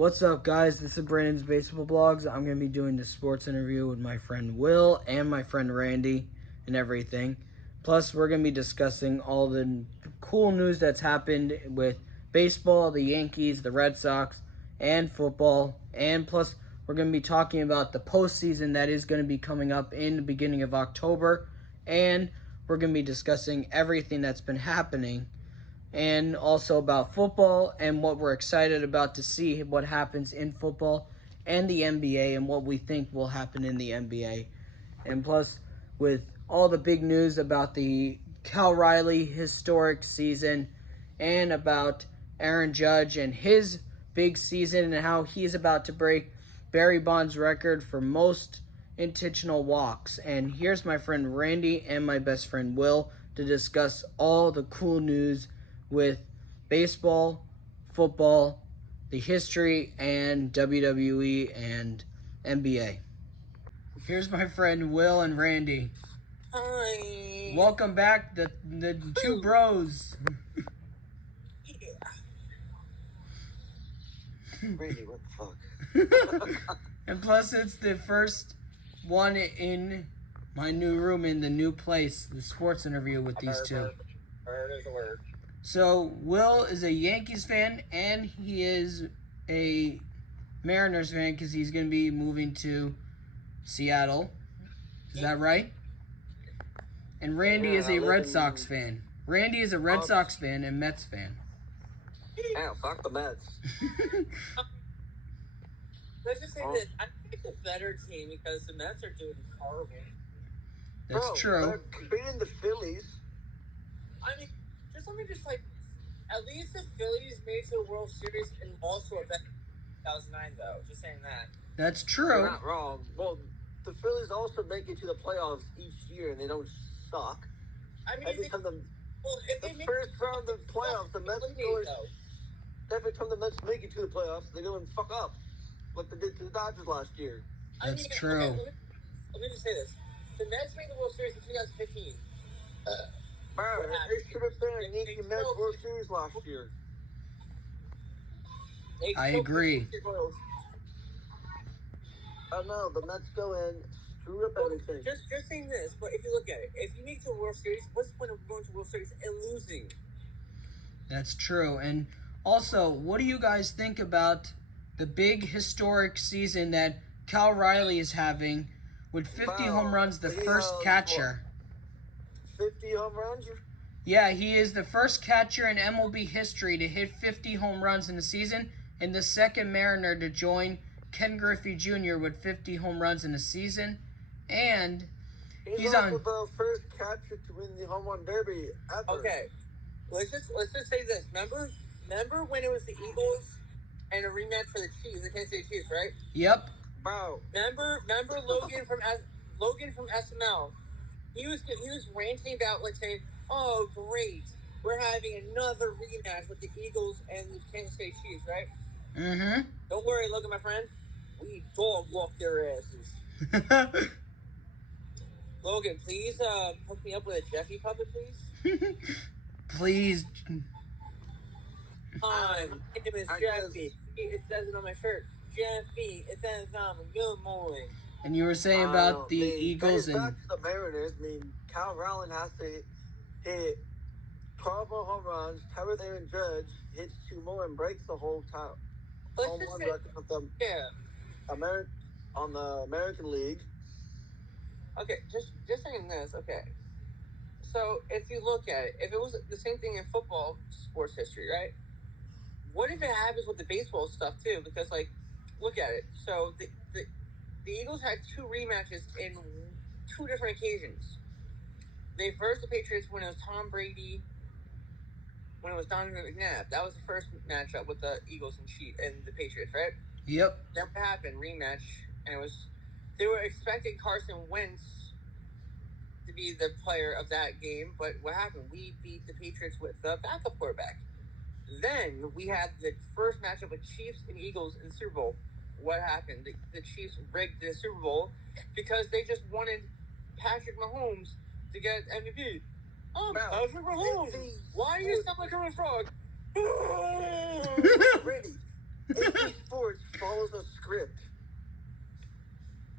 What's up, guys? This is Brandon's Baseball Blogs. I'm going to be doing the sports interview with my friend Will and my friend Randy and everything. Plus, we're going to be discussing all the cool news that's happened with baseball, the Yankees, the Red Sox, and football. And plus, we're going to be talking about the postseason that is going to be coming up in the beginning of October. And we're going to be discussing everything that's been happening. And also about football and what we're excited about to see what happens in football and the NBA and what we think will happen in the NBA. And plus, with all the big news about the Cal Raleigh historic season and about Aaron Judge and his big season and how he's about to break Barry Bonds' record for most intentional walks. And here's my friend Randy and my best friend Will to discuss all the cool news with baseball, football, the history, and WWE and NBA. Here's my friend Will and Randy. Hi. Welcome back, the two bros. Brady, what the fuck? And plus, it's the first one in my new room in the new place, the sports interview with these two. There's a word. So, Will is a Yankees fan, and he is a Mariners fan because he's going to be moving to Seattle. Is that right? And Randy is a Red Sox fan. Randy is a Red Sox fan and Mets fan. Yeah, fuck the Mets. Let's just say that I think the better team because the Mets are doing horrible. That's true. Beating the Phillies. I mean, let me just at least the Phillies made it to the World Series and also a better 2009 though. Just saying that. That's true. You're not wrong. Well, the Phillies also make it to the playoffs each year and they don't suck. I mean, every time the first round of the playoffs, the Mets go. Every time the Mets make it to the playoffs, they go and fuck up, like they did to the Dodgers last year. That's true. Okay, let me just say this: the Mets made the World Series in 2015. They should have been a Yankee Mets World Series last year. I agree. I know, the Mets go in, screw up everything. Just saying this, but if you look at it, if you make it to a World Series, what's the point of going to a World Series and losing? That's true. And also, what do you guys think about the big historic season that Cal Raleigh is having with 50 home runs, the first catcher? 50 home runs? Yeah, he is the first catcher in MLB history to hit 50 home runs in a season and the second Mariner to join Ken Griffey Jr. with 50 home runs in a season. And he's also the first catcher to win the home run derby ever. Okay, let's just say this. Remember when it was the Eagles and a rematch for the Chiefs, the Kansas City Chiefs, right? Yep. Wow. Remember Logan from SML. He was ranting about saying, "Oh, great, we're having another rematch with the Eagles and the Kansas City Chiefs, right?" Mm-hmm. Don't worry, Logan, my friend. We dog walk their asses. Logan, please hook me up with a Jeffy puppet, please. Please. Hi, my name is Jeffy. It says it on my shirt. Jeffy, it says good morning. And you were saying about the Eagles and back to the Mariners. I mean, Cal Raleigh has to hit 12 more home runs. Aaron Judge hits 2 more and breaks the whole home run record of them. Yeah. On the American League. Okay, just saying this. Okay, so if you look at it, if it was the same thing in football sports history, right? What if it happens with the baseball stuff too? Because look at it. So the Eagles had 2 rematches in 2 different occasions. They first the Patriots when it was Tom Brady, when it was Donovan McNabb. That was the first matchup with the Eagles and the Patriots, right? Yep. Then what happened? Rematch, and they were expecting Carson Wentz to be the player of that game, but what happened? We beat the Patriots with the backup quarterback. Then we had the first matchup with Chiefs and Eagles in the Super Bowl. What happened? The Chiefs rigged the Super Bowl because they just wanted Patrick Mahomes to get MVP. Oh, Patrick Mahomes! Why do you sound like a frog? Brady, AP Sports follows a script.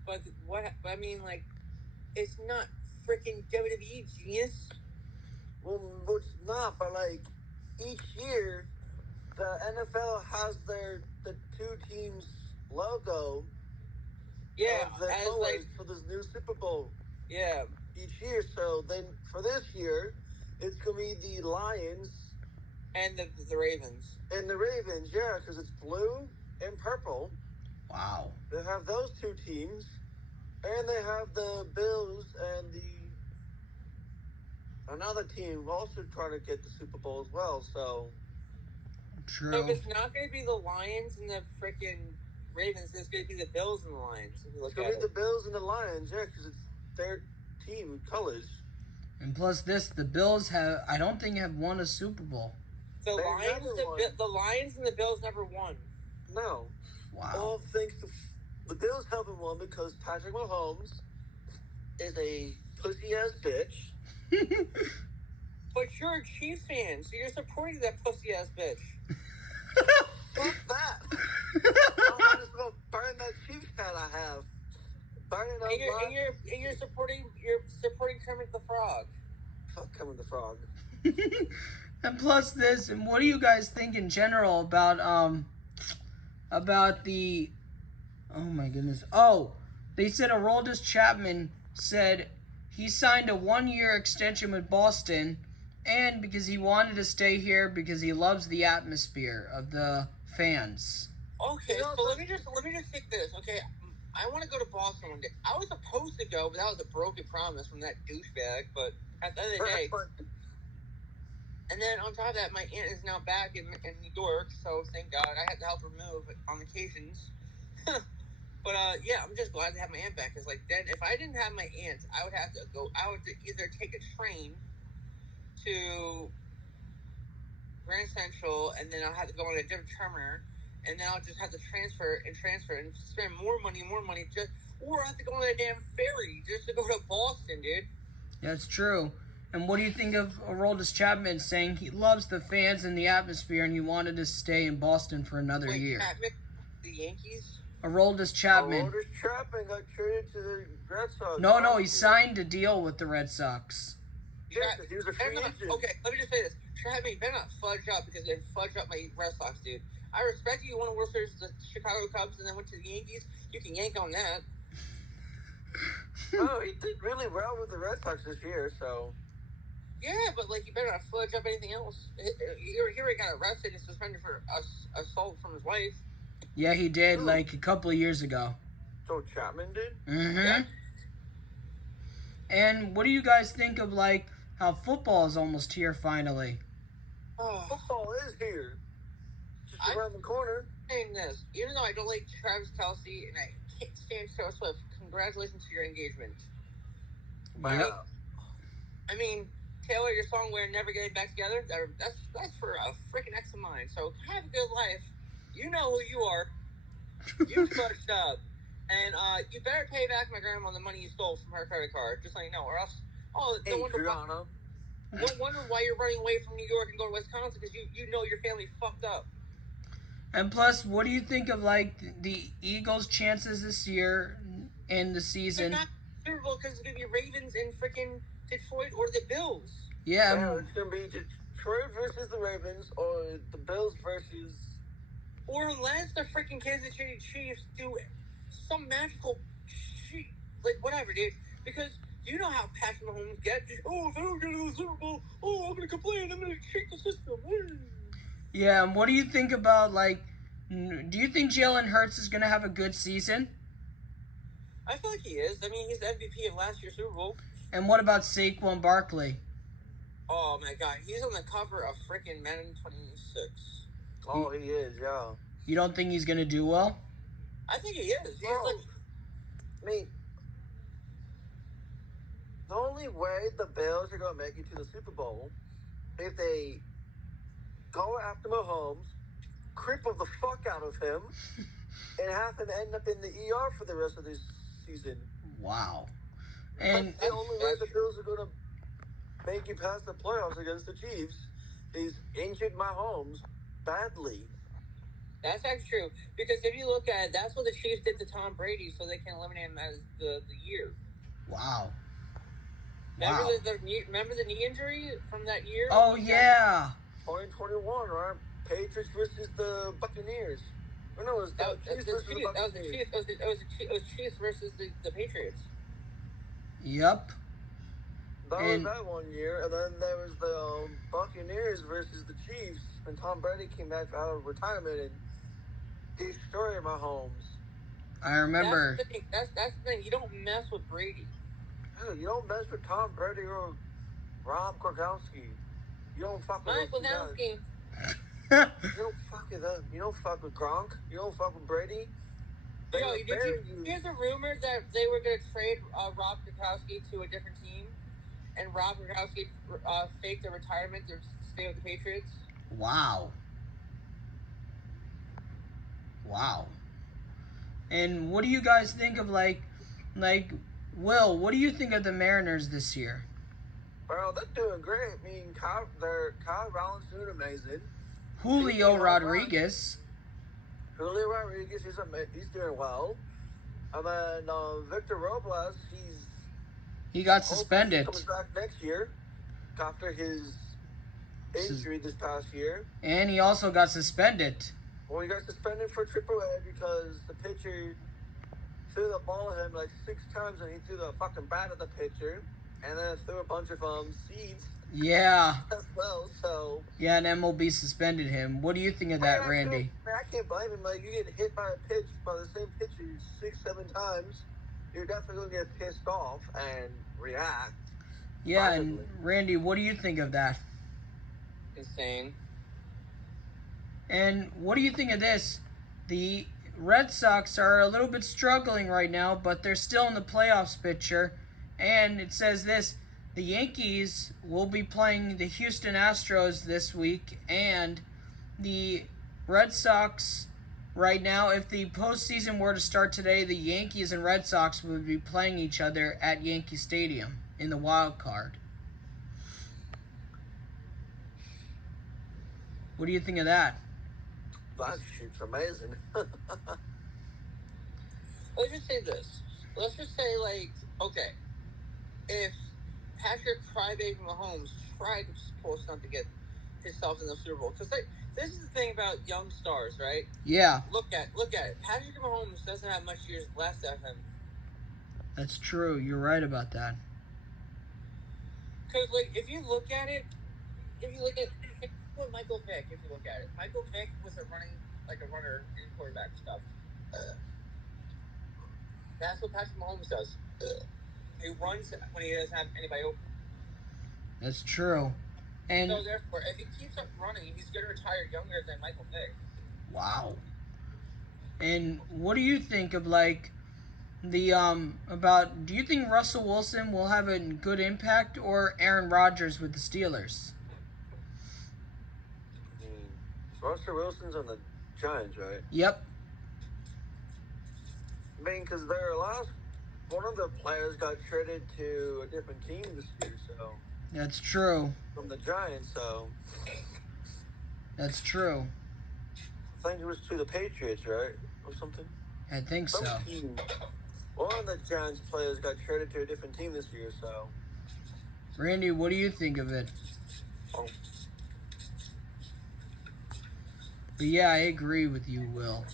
But I mean, like, it's not freaking WWE, genius. Well, it's not, but like each year, the NFL has the two teams logo. Yeah, of the as colors like for this new Super Bowl. Yeah. Each year, so then for this year, it's gonna be the Lions and the Ravens. And the Ravens, yeah, because it's blue and purple. Wow. They have those two teams, and they have the Bills and another team also trying to get the Super Bowl as well. So true. So if it's not going to be the Lions and the freaking Ravens, it's going to be the Bills and the Lions. If you look it's going to be the Bills and the Lions, yeah, because it's their team colors. And plus the Bills I don't think have won a Super Bowl. The Lions and the Bills never won. No. Wow. All thanks to the Bills haven't won because Patrick Mahomes is a pussy-ass bitch. But you're a Chiefs fan, so you're supporting that pussy-ass bitch. Fuck that. I'm just going to burn that Chiefs hat I have. Burn it up. And you're supporting Kermit the Frog. Fuck Kermit the Frog. And plus this, and what do you guys think in general about the, oh my goodness, they said Aroldis Chapman said he signed a 1-year extension with Boston, and because he wanted to stay here because he loves the atmosphere of the fans. Okay, so let me just take this. Okay, I want to go to Boston one day. I was supposed to go, but that was a broken promise from that douchebag. But at the end of the day. And then on top of that, my aunt is now back in New York, so thank God. I had to help her move on occasions. But, yeah, I'm just glad to have my aunt back. Because, like, then if I didn't have my aunt, I would have to either take a train to Grand Central, and then I'll have to go on a different terminal, and then I'll just have to transfer and spend more money, or I have to go on a damn ferry just to go to Boston, dude. That's true. And what do you think of Aroldis Chapman saying he loves the fans and the atmosphere and he wanted to stay in Boston for another year? Chapman, the Yankees? Aroldis Chapman. Aroldis Chapman got traded to the Red Sox. No, he signed a deal with the Red Sox. Yeah, he was a free agent. Okay, let me just say this. Chapman, you better not fudge up because they fudge up my Red Sox, dude. I respect you won a World Series with the Chicago Cubs and then went to the Yankees. You can yank on that. Oh, he did really well with the Red Sox this year, so... Yeah, but, like, you better not fudge up anything else. He got arrested and suspended for assault from his wife. Yeah, he did, like, a couple of years ago. So Chapman did? Mm-hmm. Yeah. And what do you guys think of, like, how football is almost here finally? Oh. Football is here. Just around the corner. Saying this, even though I don't like Travis Kelce and I can't stand Taylor Swift, congratulations to your engagement. Wow. I mean, Taylor, your song "We're Never Getting Back Together," that's for a freaking ex of mine. So have a good life. You know who you are. You fucked up, and you better pay back my grandma the money you stole from her credit card. Just so you know, or else. Oh, no wonder why you're running away from New York and going to Wisconsin because you know your family fucked up. And plus, what do you think of, like, the Eagles' chances this year in the season? They're not Super Bowl because it's going to be Ravens and freaking Detroit or the Bills. Yeah. It's going to be Detroit versus the Ravens or the Bills versus... Or unless the freaking Kansas City Chiefs do some magical shit. Like, whatever, dude. Because you know how Patrick Mahomes gets. Oh, if I don't get to the Super Bowl, I'm going to complain. I'm going to shake the system. Yeah, and what do you think about, like, do you think Jalen Hurts is going to have a good season? I feel like he is. I mean, he's the MVP of last year's Super Bowl. And what about Saquon Barkley? Oh, my God. He's on the cover of freaking Madden 26. Oh, he is, yeah. You don't think he's going to do well? I think he is. He's I mean, the only way the Bills are going to make it to the Super Bowl if they go after Mahomes, cripple the fuck out of him, and have him end up in the ER for the rest of this season. Wow. And the only way the Bills are going to make it past the playoffs against the Chiefs is injured Mahomes badly. That's actually true. Because if you look at it, that's what the Chiefs did to Tom Brady so they can eliminate him as the year. Wow. Remember Wow. remember the knee injury from that year? Oh, yeah. 2021, right? Patriots versus the Buccaneers. Or no, it was the Chiefs versus the Buccaneers. It was Chiefs versus the Patriots. Yep. That was that one year, and then there was the Buccaneers versus the Chiefs, and Tom Brady came back out of retirement and destroyed Mahomes. I remember. That's the thing. You don't mess with Brady. Dude, you don't mess with Tom Brady or Rob Gronkowski. You don't fuck with Mike Wazowski. You don't fuck with them. You don't fuck with Gronk. You don't fuck with Brady. Here's a rumor that they were going to trade Rob Gronkowski to a different team, and Rob Gronkowski faked a retirement to stay with the Patriots. Wow. Wow. And what do you guys think of Will? What do you think of the Mariners this year? Well, they're doing great. I mean, Kyle Rowland's doing amazing. Julio Rodriguez. Julio Rodriguez, he's doing well. And then Victor Robles, he got suspended. He comes back next year after his injury this past year. And he also got suspended. Well, he got suspended for AAA because the pitcher threw the ball at him like 6 times, and he threw the fucking bat at the pitcher, and then threw a bunch of seeds. Yeah. As well, so. Yeah, and MLB suspended him. What do you think of that, Randy? I can't blame him. Like, you get hit by a pitch by the same pitcher 6-7 times, you're definitely gonna get pissed off and react. Yeah, violently. and Randy, what do you think of that? Insane. And what do you think of this? The Red Sox are a little bit struggling right now, but they're still in the playoffs picture. And it says this: the Yankees will be playing the Houston Astros this week, and the Red Sox right now, if the postseason were to start today, the Yankees and Red Sox would be playing each other at Yankee Stadium in the wild card. What do you think of that? That shit's amazing. Let's just say this. Let's just say, okay, if Patrick Crybaby Mahomes tried to pull something to get himself in the Super Bowl, because this is the thing about young stars, right? Yeah. Look at it. Patrick Mahomes doesn't have much years left at him. That's true. You're right about that. Because, if you look at Michael Vick, Michael Vick was a runner in quarterback stuff. That's what Patrick Mahomes does. He runs when he doesn't have anybody open. That's true. And so therefore, if he keeps up running, he's going to retire younger than Michael Vick. Wow. And what do you think of do you think Russell Wilson will have a good impact, or Aaron Rodgers with the Steelers? Russell Wilson's on the Giants, right? Yep. I mean, because one of the players got traded to a different team this year, so. That's true. From the Giants, so. That's true. I think it was to the Patriots, right? Or something? I think so. Team. One of the Giants players got traded to a different team this year, so. Randy, what do you think of it? Oh. But yeah, I agree with you, Will.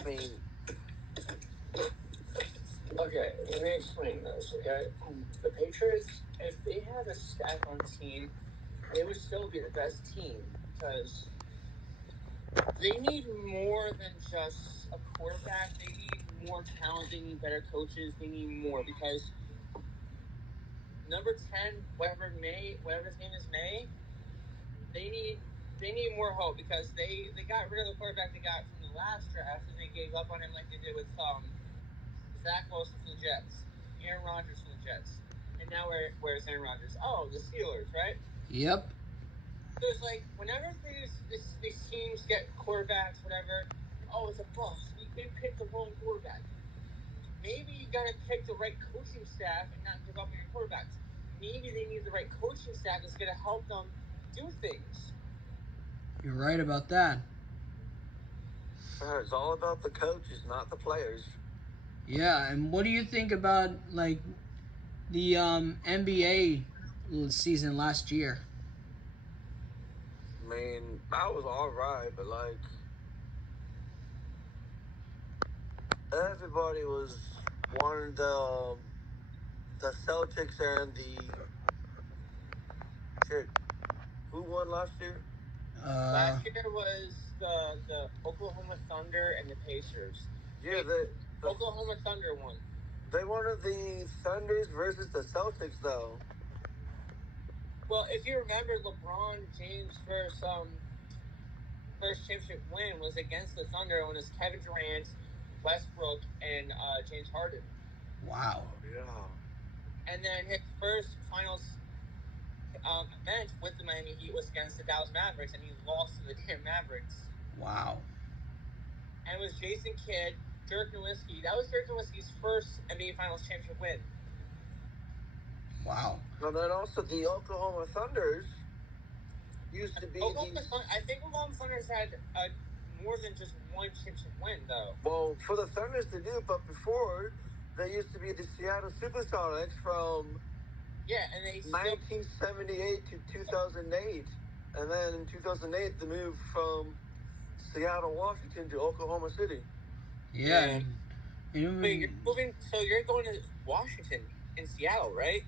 I mean. Okay, let me explain this, okay? The Patriots, if they had a stack on team, they would still be the best team, because they need more than just a quarterback. They need more talent. They need better coaches. They need more, because number 10, whatever his name is, they need more hope, because they got rid of the quarterback they got from the last draft, and they gave up on him like they did with Zach Wilson from the Jets, Aaron Rodgers from the Jets, and now where's Aaron Rodgers? Oh, the Steelers, right? Yep. So it's whenever these teams get quarterbacks, whatever, oh, it's a bust. We picked the wrong quarterback. Maybe you gotta pick the right coaching staff and not give up on your quarterbacks. Maybe they need the right coaching staff that's gonna help them do things. You're right about that. It's all about the coaches, not the players. Yeah, and what do you think about like the NBA season last year? I mean, that was all right, but like everybody was wanting the Celtics and the shit. Who won last year? Last year was the Oklahoma Thunder and the Pacers. Yeah, the Oklahoma Thunder won. They wanted the Thunders versus the Celtics, though. Well, if you remember, LeBron James' first championship win was against the Thunder when it was Kevin Durant, Westbrook, and James Harden. Wow. Yeah. And then his first finals match with the Miami Heat was against the Dallas Mavericks, and he lost to the damn Mavericks. Wow. And it was Jason Kidd, Dirk Nowitzki. That was Dirk Nowitzki's first NBA Finals championship win. Wow. And then also the Oklahoma Thunders used to be I think Oklahoma Thunders had more than just one championship win, though. Well, for the Thunders to do, but before, they used to be the Seattle Supersonics from 1978 to 2008. And then in 2008, the move from Seattle, Washington to Oklahoma City. Yeah. So you're going to Washington in Seattle, right?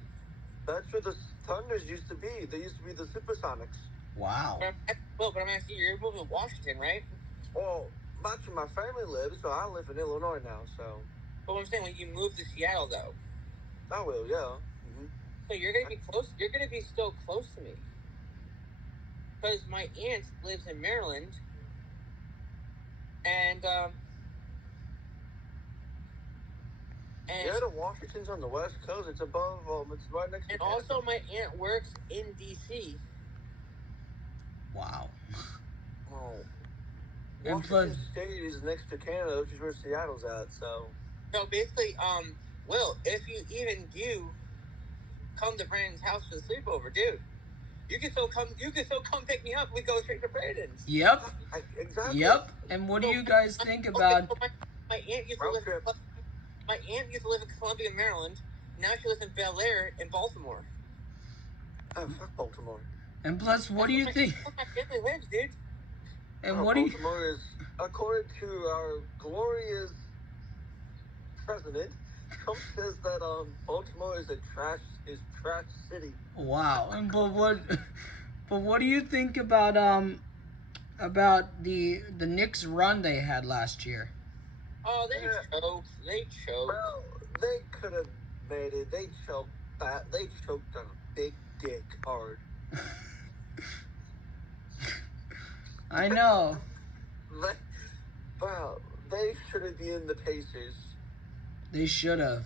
That's where the Thunders used to be. They used to be the Supersonics. Wow. But I'm asking you, you're moving to Washington, right? Well, that's where my family lives, so I live in Illinois now, so. But what I'm saying, when you move to Seattle, though. I will, yeah. Mm-hmm. So you're going to be close. You're going to be still close to me. Because my aunt lives in Maryland. And yeah, the Washington's on the West Coast. It's above, it's right next to And also, my aunt works in D.C. Wow. Oh. And Washington State is next to Canada, which is where Seattle's at, so. So basically, Will, if you even do come to Brandon's house for the sleepover, dude, you can still come pick me up. We go straight to Brandon's. Yep. Exactly. Yep. And what do you guys think about? My aunt used to live. My aunt used to live in Columbia, Maryland. Now she lives in Bel Air in Baltimore. Oh, fuck Baltimore. And plus, what do you think? My family lives, dude. And what do you? Baltimore is, according to our glorious president, Trump says that Baltimore is trash city. Wow. And but what do you think about the Knicks run they had last year? Oh, they choked. Well, they could have made it. They choked that. They choked on a big dick hard. I know. Wow, they shouldn't be in the Pacers. They should have.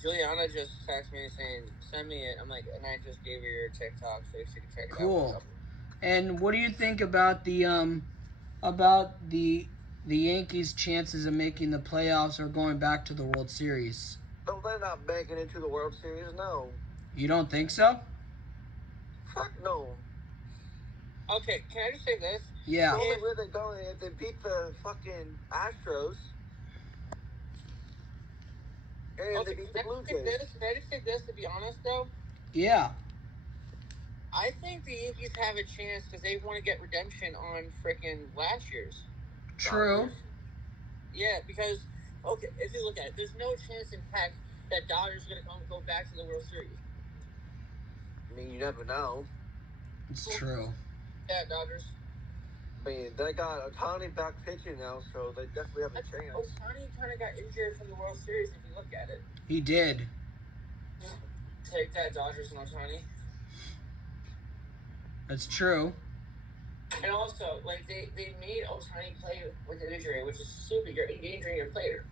Juliana just texted me saying, "Send me it." I'm like, and I just gave her your TikTok so she can check it out. Cool. And what do you think about the Yankees' chances of making the playoffs or going back to the World Series? No, they're not making it to the World Series, no. You don't think so? Fuck no. Okay, can I just say this? Yeah. The only way they're going, if they beat the fucking Astros, and they beat the Blue Jays. Can I just say this, to be honest, though? Yeah. I think the Yankees have a chance because they want to get redemption on freaking last year's. True. Yeah, because, okay, if you look at it, there's no chance in heck that Dodgers are going to go back to the World Series. I mean, you never know. It's true. Yeah, Dodgers. I mean, they got Ohtani back pitching now, so they definitely have a chance. Ohtani kind of got injured from the World Series, if you look at it. He did. Take that, Dodgers and Ohtani. That's true. And also, like, they made Ohtani play with an injury, which is stupid. You're endangering your player.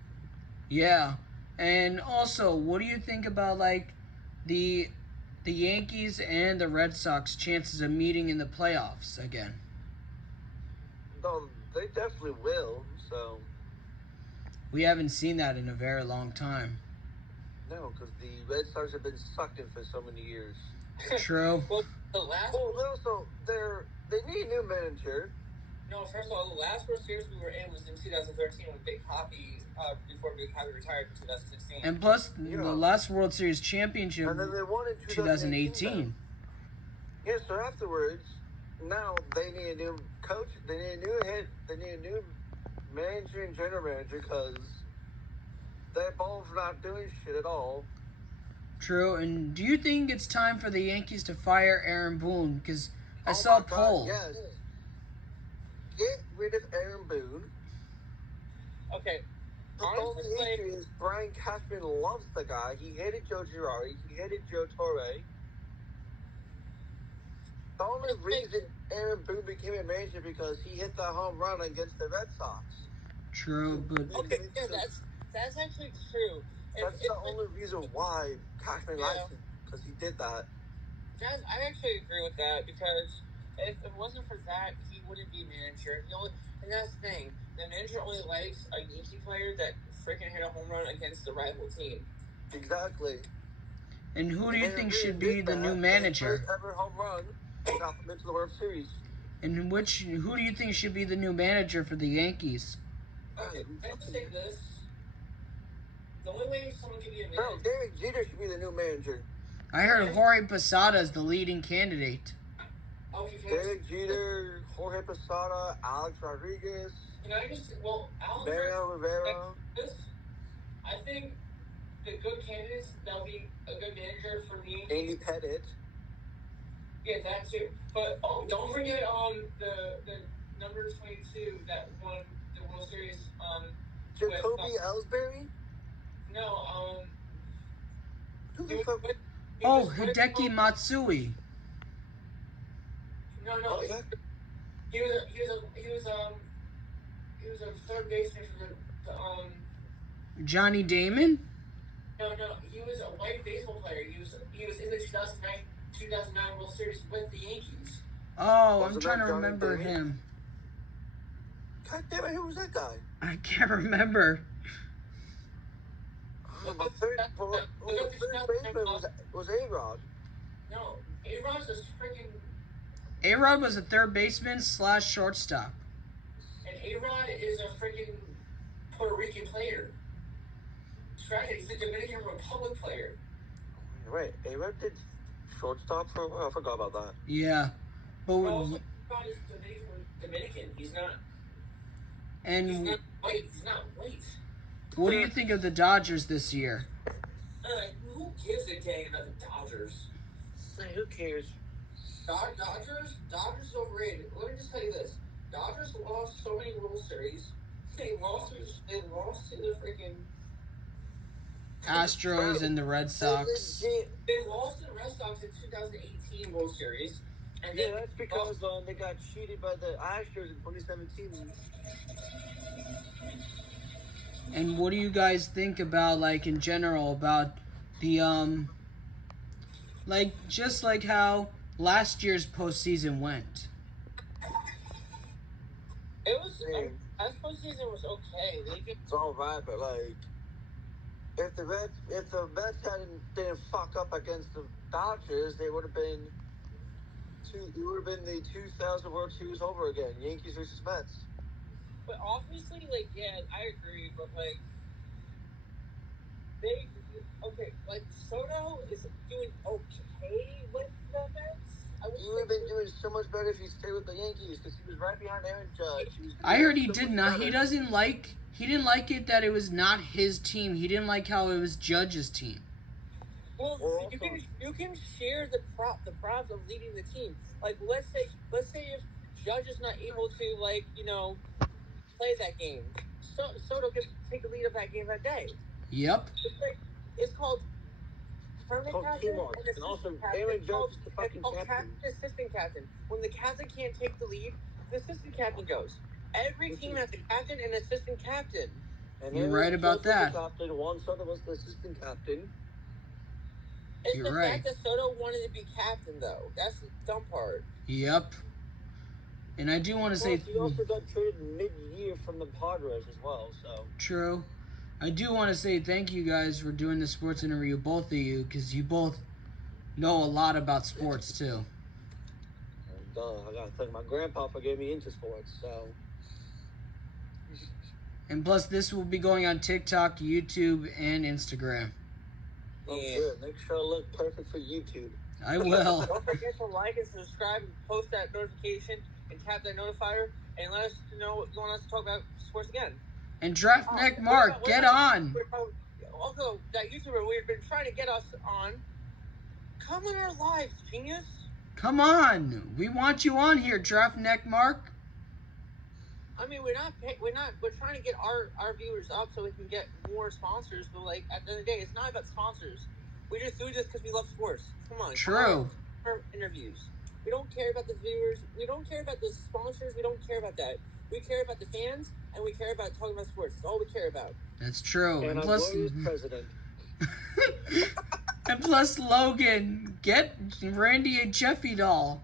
Yeah. And also, what do you think about, like, the Yankees and the Red Sox chances of meeting in the playoffs again? No, they definitely will, so. We haven't seen that in a very long time. No, because the Red Sox have been sucking for so many years. True. Well, the last. Well, also, they need a new manager. No, first of all, the last World Series we were in was in 2013 when Big Hoppy, before Big Hoppy retired in 2016. And plus, the last World Series championship, And then they won in 2018. Yeah, so afterwards, now they need a new coach, they need a new hit, they need a new manager and general manager because they're both not doing shit at all. True. And do you think it's time for the Yankees to fire Aaron Boone? Because I saw a poll. Yes. Get rid of Aaron Boone. Okay. The only issue is Brian Cashman loves the guy. He hated Joe Girardi. He hated Joe Torre. The only reason Aaron Boone became a manager because he hit that home run against the Red Sox. True, but okay, yeah, that's actually true. That's the only reason why Cashman likes him, because he did that. I actually agree with that because if it wasn't for that, he wouldn't be manager. And that's the thing. The manager only likes a Yankee player that freaking hit a home run against the rival team. Exactly. And who do you think should be the new manager? First ever home run got them into the World Series. And who do you think should be the new manager for the Yankees? Okay, let's say this. The only way someone can be a manager... Bro, Derek Jeter should be the new manager. I heard Jorge Posada is the leading candidate. Okay, Derek Jeter, Jorge Posada, Alex Rodriguez, Mariano Rivera. I think the good candidates that'll be a good manager for me. Andy Pettit. Yeah, that too. But don't forget the number 22 that won the World Series. Jacoby Ellsbury. No, Hideki Matsui. No. He was a third baseman for the Johnny Damon? No, he was a white baseball player. He was in the 2009 World Series with the Yankees. Oh, I'm trying to remember him. God damn it, who was that guy? I can't remember. The third baseman was A-Rod. No, A-Rod was freaking... A-Rod was a third baseman / shortstop. And A-Rod is a freaking Puerto Rican player. He's a Dominican Republic player. Wait, A-Rod did shortstop for a while? I forgot about that. Yeah. But A-Rod is Dominican. He's not white. He's not white. What do you think of the Dodgers this year? Who gives a dang about the Dodgers? Who cares? Dodgers is overrated. Let me just tell you this: Dodgers lost so many World Series. They lost to the freaking Astros and the Red Sox. They lost to the Red Sox in 2018 World Series. And yeah, that's because they got cheated by the Astros in 2017. And what do you guys think about, like, in general, about the, just like how last year's postseason went? It was, last postseason was okay. It's alright, but, like, if the Mets didn't fuck up against the Dodgers, it would have been the 2000 World Series over again. Yankees versus Mets. But obviously, I agree, but, Soto is doing okay with the Mets. He would have been doing so much better if he stayed with the Yankees, because he was right behind Aaron Judge. I heard he did not. He didn't like it that it was not his team. He didn't like how it was Judge's team. Well, you can share the props of leading the team. Like, let's say if Judge is not able to, play that game, Soto can take the lead of that game that day. Yep. It's called tournament captain and also Aaron Judge is the fucking captain. Assistant captain. When the captain can't take the lead, the assistant captain goes. Every team has a captain and assistant captain. And you're right about that. Juan Soto was the assistant captain. It's the fact that Soto wanted to be captain, though. That's the dumb part. Yep. And I do want to say... He also got traded mid-year from the Padres as well, so... True. I do want to say thank you guys for doing the sports interview, both of you, because you both know a lot about sports, too. Duh, I gotta thank my grandpa for getting me into sports. So. And plus, this will be going on TikTok, YouTube, and Instagram. Oh, good. Make sure I look perfect for YouTube. I will. Don't forget to like and subscribe and post that notification and tap that notifier and let us know what you want us to talk about sports again. And Draft Neck Mark, get on. Also, that YouTuber we've been trying to get us on, come on our lives, genius. Come on. We want you on here, Draft Neck Mark. I mean, we're trying to get our viewers up so we can get more sponsors, but like at the end of the day, it's not about sponsors. We just do this because we love sports. Come on. True. Our interviews. We don't care about the viewers. We don't care about the sponsors. We don't care about that. We care about the fans, and we care about talking about sports. That's all we care about. That's true. And plus, president. and plus, Logan, get Randy a Jeffy doll.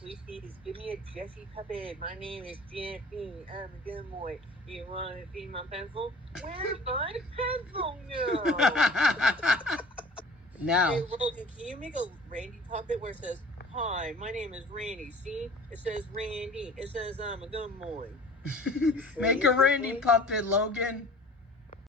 Please give me a Jeffy puppet. My name is Jeffy. I'm a good boy. You want to see my pencil? Where's my pencil now? Now. Hey, Logan, can you make a Randy puppet where it says, "Hi, my name is Randy." See? It says Randy. It says I'm a good boy. Make a Randy puppet, Logan.